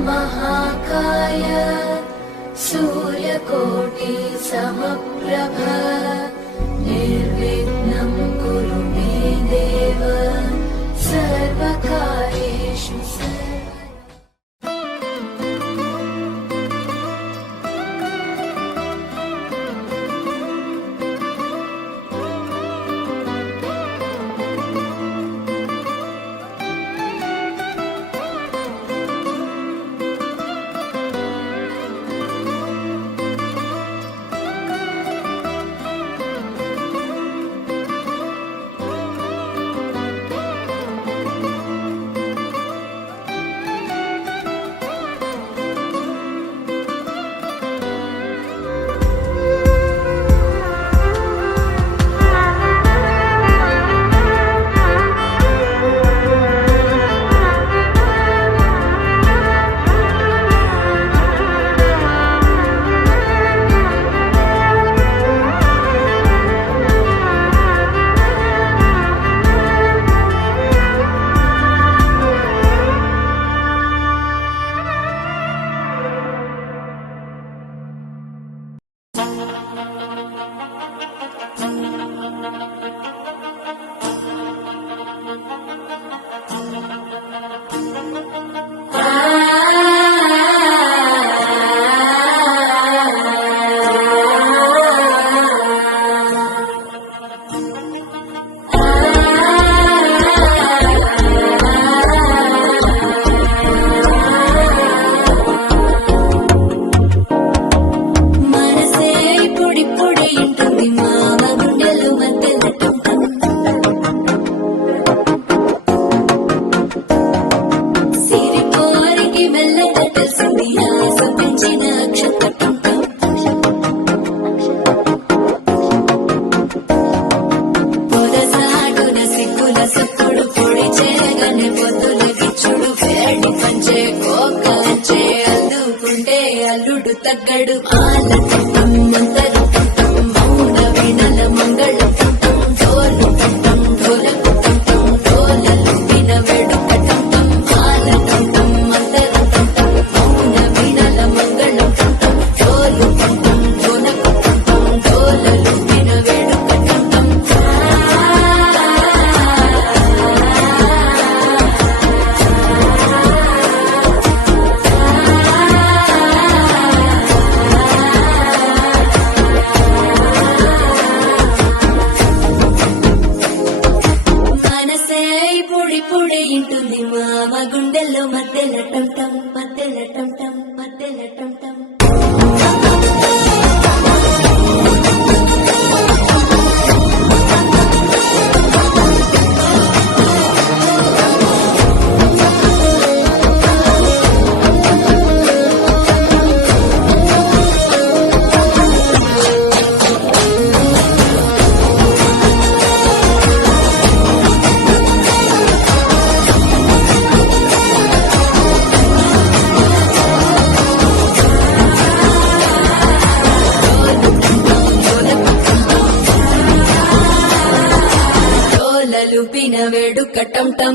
महाकाय सूर्यकोटि समप्रभ निर्विघ्नं कुरु मे देव सर्वकार्येषु అల్లుడు తగ్గడు ఆలటం మంతరు మౌన వీణల మంగళం డోలు డోలకు డోలలు విన వేడుకటం ఆలటం మంతరు మౌన వీణల మంగళం డోలు డోలకు డోలలు విన వేడుకటం ఇంటుంది మామ గుండెల్లో మధ్యల టంటం మధ్యల టంటం మధ్యల టంటం పిన వేడుకటం టం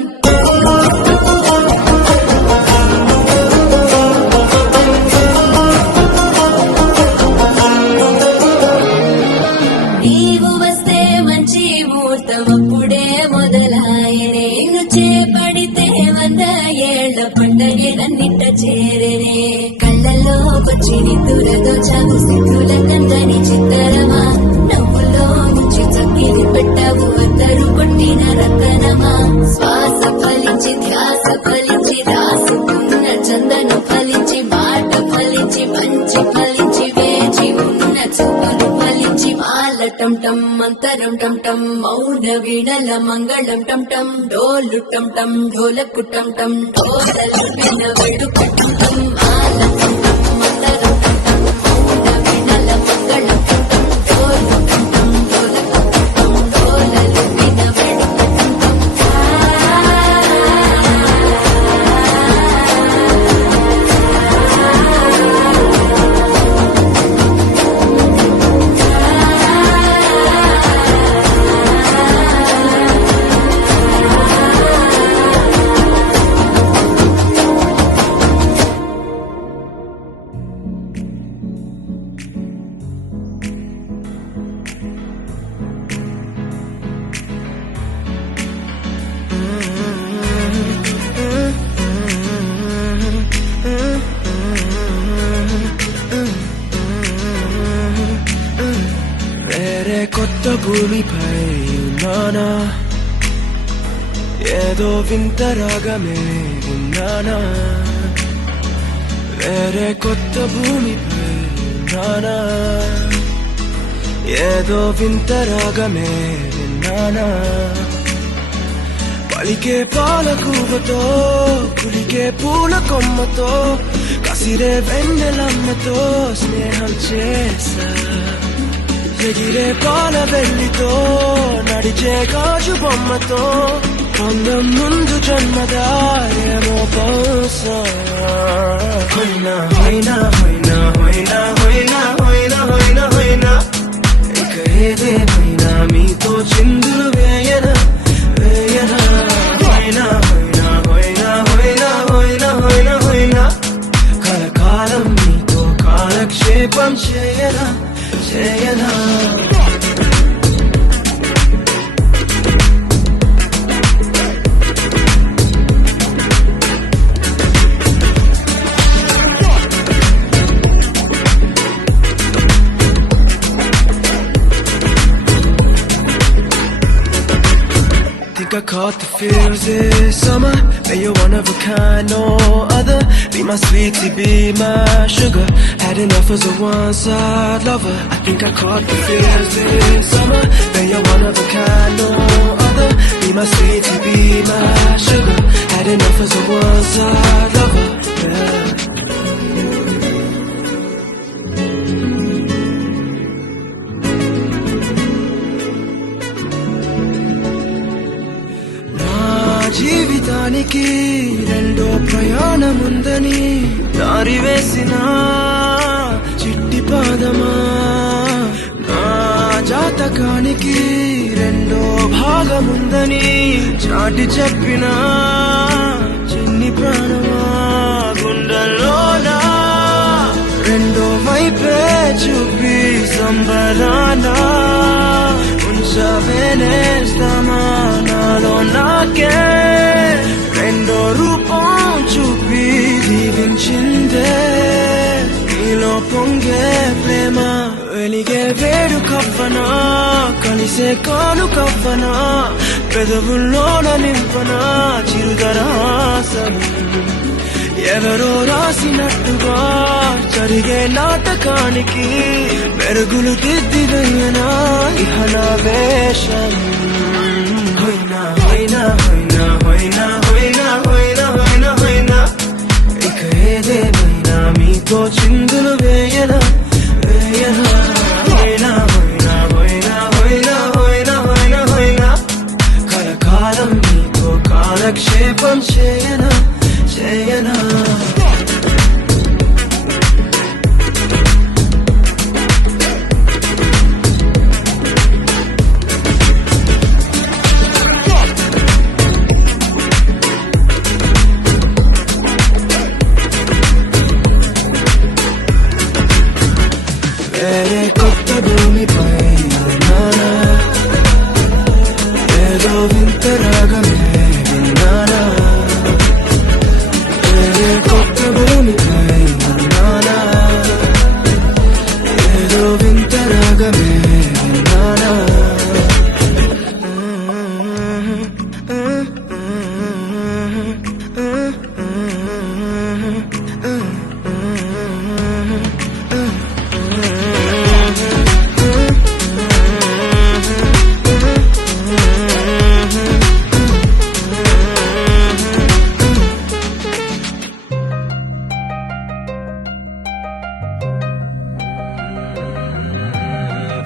నీవు వస్తే మంచి ముహూర్తం అప్పుడే మొదలాయనే చేపడితే 100 ఏళ్ల పండగలన్నింట చేరేనే కళ్ళల్లో వచ్చి నిద్దురతో చావు సిద్ధుల కందని చిత్తరమా నవ్వులో నుంచి చక్కిరి పెట్టావు అద్దరు కొట్టిన రతనమా శ్వాస ఫలించి ధ్యాస ఫలించి రాసుకున్న చందను ఫలించి మాట ఫలించి మంచి ఫలించి వేచి ఉన్న చూపులు ఫలించి మాలటం టం మంతరం టం టం మౌన వీణల మంగళం టం టం డోలు టం టం ఢోలకు టం టం ఢోలలు విన వేడుకటం టం మాలటం టం మంతరం టం టం మౌన వీణల మంగళం టం టం డోలు టం టం ఢోలకు టం టం ఢోలలు విన వేడుకటం టం భూమిపై ఉన్నానా, ఏదో వింత రాగమే విన్నానా, వేరే కొత్త భూమిపై ఉన్నానా, ఏదో వింత రాగమే విన్నానా, పలికే పాలకూవతో కులికే పూల కొమ్మతో కసిరే వెన్నెలమ్మతో స్నేహం చేసా, ఎగిరే పాల వెల్లితో నడిచే గాజు బొమ్మతో పొందం ముందు జన్మదా ఏమో బహుశా. హోయినా హోయినా హోయినా హోయినా హోయినా హోయినా హోయినా హోయినా ఇక ఏదేమైనా మీతో చిందులు వేయనా వేయనా. హోయినా హోయినా హోయినా హోయినా హోయినా హోయినా హోయినా కలకాలం మీతో కాలక్షేపం చేయనా చేయనా. I caught the feels this summer. Man, you're one of a kind, no other. Be my sweetie, be my sugar. Had enough as a one-side lover. I think I caught the feels this summer. Man, you're one of a kind, no other. Be my sweetie, be my sugar. Had enough as a one-side lover. Yeah. జీవితానికి రెండో ప్రయాణముందని దారి వేసిన చిట్టి పాదమా, నా జాతకానికి రెండో భాగముందని చాటి చెప్పిన చిన్ని ప్రాణమా, గుండెల్లోనా రెండో వైపే చూపి సంబరానా ఉంచవేనేస్తామా నాలో నాకే రెండో రూపం చూపి దీవించిందే నీలో పొంగే ప్రేమ. వెలిగే వేడు కవ్వనా కలిసే కాను కవ్వనా పెదవుల్లోన నింపనా చిరుదరాసం ఎవరో రాసినట్టుగా జరిగే నాటకానికి మెరుగులు దిద్దిదయ్యనా ఇహనా వేషం. హోయినా హోయినా హోయినా హోయినా హోయినా హోయినా హోయినా హోయినా ఇక ఏదేమైనా మీతో చిందులు వేయనా వేయనా. హోయినా హోయినా హోయినా హోయినా హోయినా హోయినా హోయినా కలకాలం మీతో కాలక్షేపం చేయనా చేయనా. వేరే కొత్త భూమిపై ఉన్నానా, ఏదో వింత రాగమే విన్నానా, వేరే కొత్త భూమిపై ఉన్నానా, ఏదో వింత రాగమే విన్నానా.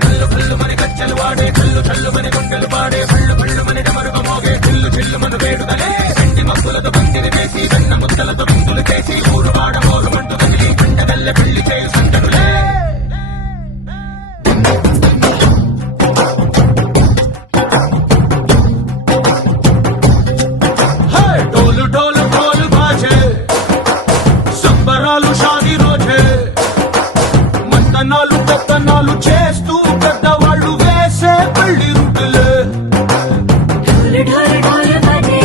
కళ్ళు చల్లు మని గుండెలు పాడే కళ్ళు కళ్ళు మని డమరుగ మోగే చిల్లు చిల్లు మన వేడుదలే వెండి మబ్బులతో పందిరి వేసి వెన్న ముద్దలతో బిందులు చేసి ఊరు వాడ మోగమంటూ కదిలి పండగల్ల పెళ్లి చేయు సందడులే. డోలు డోలు డోలు బాజే సంబరాలు షాది రోజే మంతనాలు పెత్తనాలు చేస్తూ పెద్దవాళ్ళు వేసే పెళ్లి రుటులే. ढोल ढोल ढोल बजे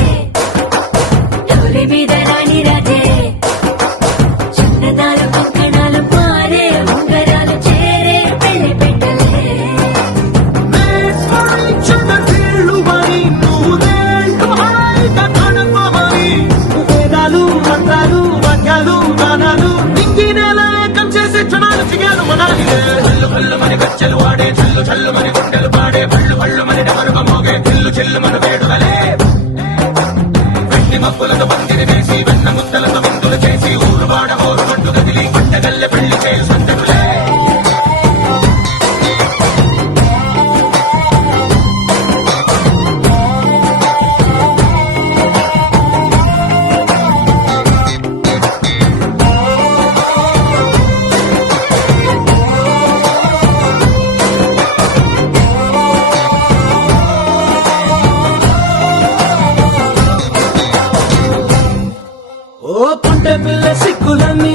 ఓ పుంటె పిల్ల సిక్కులన్నీ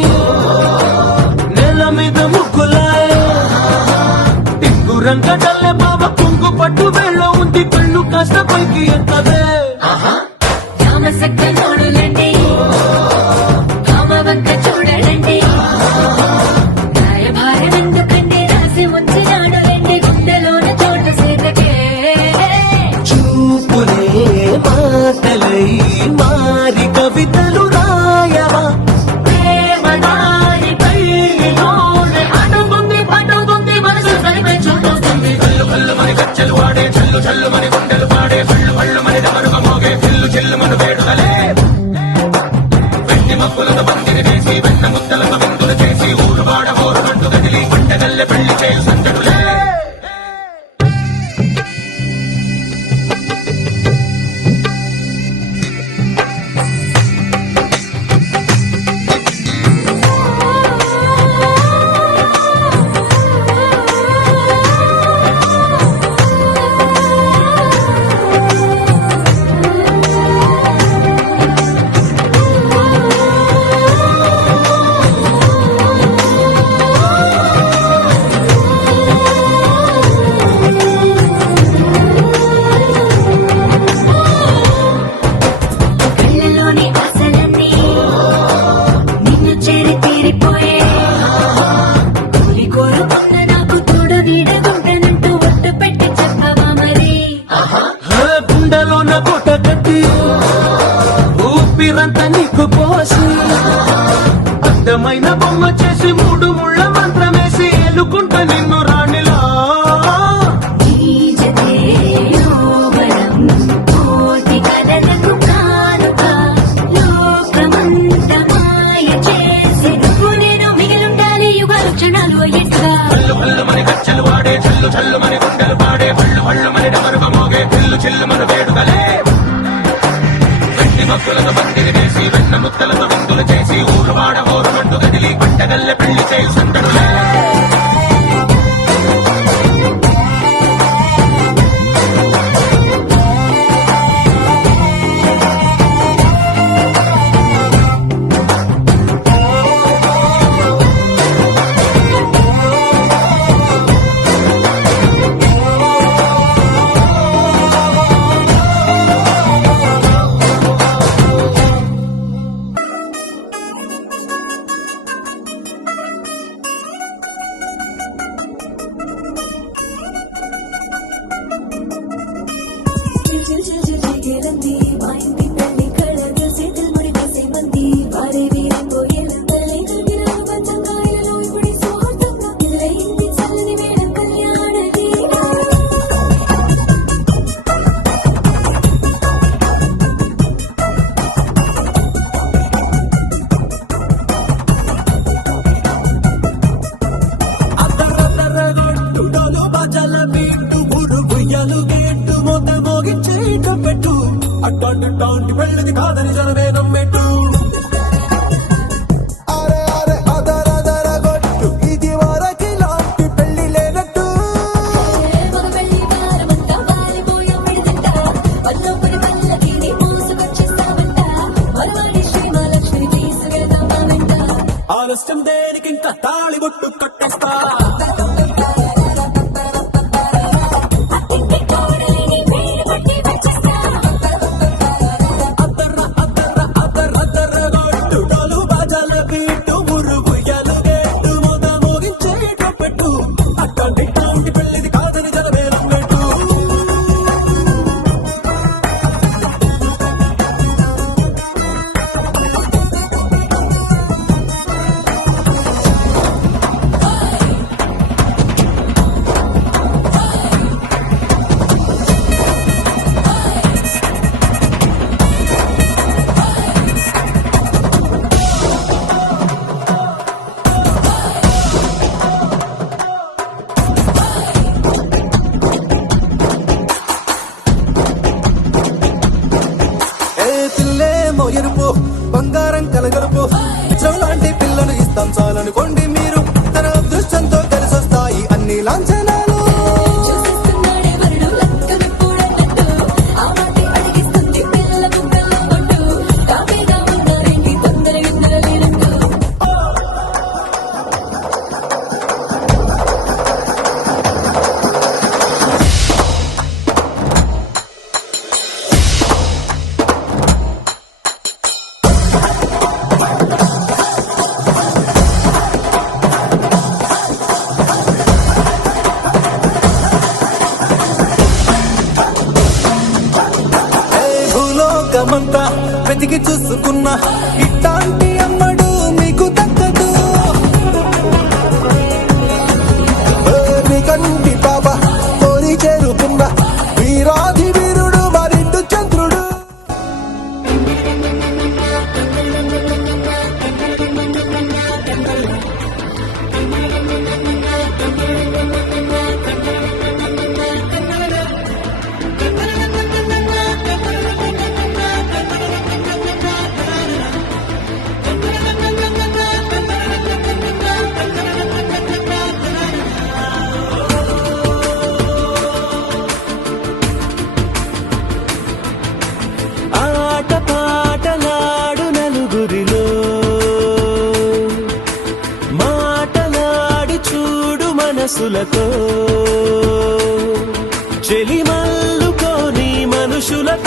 నేల మీద ముగ్గులాయ్ టింగురంగ డల్లె బాబ కుంగు పట్టు వేళ్ళ ఉంది కళ్ళు కాస్త పైకి ఎత్తదే రామసక్క నోడులండి రామవంక చూడడండి రాయభారం ఎందుకండి రాసి ఉంచినాడు రండి గుండెలోన చోటు సేదకే చూపులే మాటలై మారి కవితలు రాయవా ప్రేమదారి పైలోనే అడుగుంది పడుగుంది మనసు సరిపై చూస్తుంది కళ్ళలోని ఆశలన్నీ నిన్ను చేరి తీరిపోయే కోరి కోరుకున్న నాకు తోడు నీడగుంటానంటూ ఒట్టు పెట్టి చెప్పవా మరి గుండెలోన కోట కట్టి ఊపిరంతా నీకు పోసి అడ్డమైన బొమ్మ చేసి మూడు ముళ్ళ మంత్రమేసి ఎలుకుంటా నిన్ను రాణిలా జీజతే యోవరం కోటి కలలకు కానుక లోకమంత మాయ చేసి నువ్వు నేను మిగిలుండాలి యుగాలు క్షణాలు అయ్యేట్టుగా అట్టాంటి పెళ్ళిది కాదని జనమే నమ్మెట్టు ఇది వరకి లాంటి పెళ్లి లేనట్టు మగ పెళ్లి వారమంతా వాలిపోయాం విడిదంట పల్లొకటి పల్లకి నీ మోసుకొచ్చేస్తామంట మరవాడి శ్రీమహాలక్ష్మి తీసుకెళ్తామంట ఆలస్యం దేనికి ఇంకా తాళి బొట్టు కట్టేస్తా బంగారం కలగలుపు లాంటి పిల్లను ఇస్తాం చాలనుకోండి మీరు తన అదృష్టంతో కలిసొస్తాయి అన్ని లాంఛనాలు చూసేస్తున్నాడే వరుడు లక్కను పూడన్నట్టు ఆ మాటే అడిగిస్తుంది పిల్ల బుగ్గల్లో పట్టు కాపీగా ఉన్నారేంటి తొందర గిందర లేనట్టు భూలోకమంతా వెతికి చూసుకున్న ఇట్లాంటి అమ్మడు మీకు దక్కదు మీ కంటి పాప కోరి చేరుకున్న వీరాధి వీరుడు మరిండు చంద్రుడు ఆట పాటలాడు నలుగురిలో మాటలాడి చూడు మనసులతో చెలిమల్లుకోని మనుషులతో